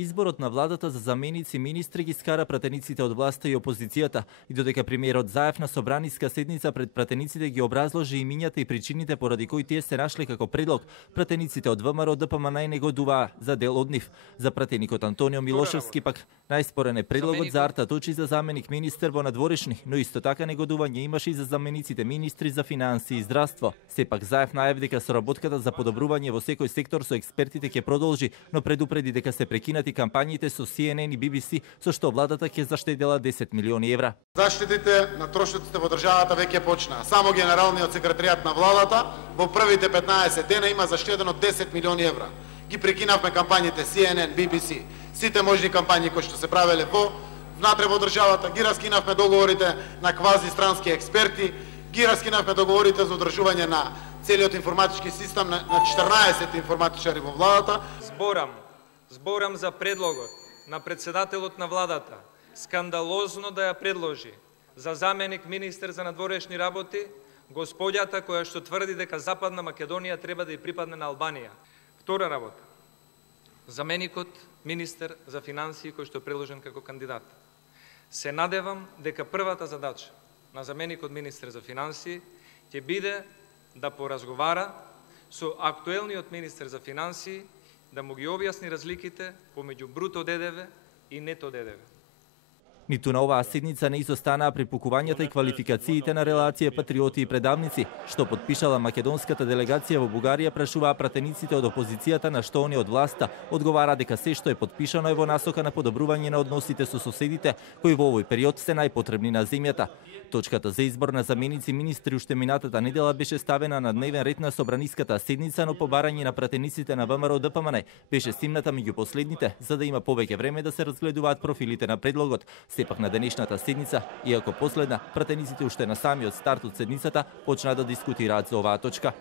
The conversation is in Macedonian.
Изборот на владата за заменици министри ги скара пратениците од власта и опозицијата, и додека премиерот Заев на собраниска седница пред пратениците ги образложи имињата и причините поради кои тие се нашле како предлог, пратениците од ВМРО ДПМН не го дуваа за дел од нив. За пратеникот Антонио Милошевски пак најспорен е предлогот за Арта Точи за заменик министер во надворешни, но исто така негодување имаше и за замениците министри за финансии и здравство. Сепак Заев најави дека соработката за подобрување во секој сектор со експертите ќе продолжи, но предупреди дека се прекинати кампањите со CNN и BBC, со што владата ќе заштедела 10 милиони евра. Заштитите на трошоците во државата веќе почнаа. Само генералниот секретаријат на владата во првите 15 дена има заштедено 10 милиони евра. Ги прекинавме кампањите CNN, BBC, сите можни кампањи кои што се правеле внатре во државата, ги раскинавме договорите на квази странски експерти, ги раскинавме договорите за одржување на целиот информатички систем на 14 информатичари во владата. Зборам за предлогот на председателот на владата скандалозно да ја предложи за заменик министер за надворешни работи господјата која што тврди дека Западна Македонија треба да ја припадне на Албанија. Втора работа. Заменикот министер за финансии кој што е предложен како кандидат. Се надевам дека првата задача на заменикот министер за финансии ќе биде да поразговара со актуелниот министер за финансии, да му ги објасни разликите помеѓу бруто ДДВ и нето ДДВ. Ниту на оваа седница не изостанаа припукувањата и квалификациите на релација патриоти и предавници, што подпишала македонската делегација во Бугарија, прашуваа пратениците од опозицијата на што они од власта одговара дека се што е подпишано е во насока на подобрување на односите со соседите, кои во овој период се најпотребни на земјата. Точката за избор на заменици министри уште минатата недела беше ставена на дневен ред на собраниската седница, но по барање на пратениците на ВМРО ДПМН беше стимната меѓу последните, за да има повеќе време да се разгледуваат профилите на предлогот. Сепак на денешната седница, иако последна, пратениците уште на самиот старт од седницата почнаа да дискутираат за оваа точка.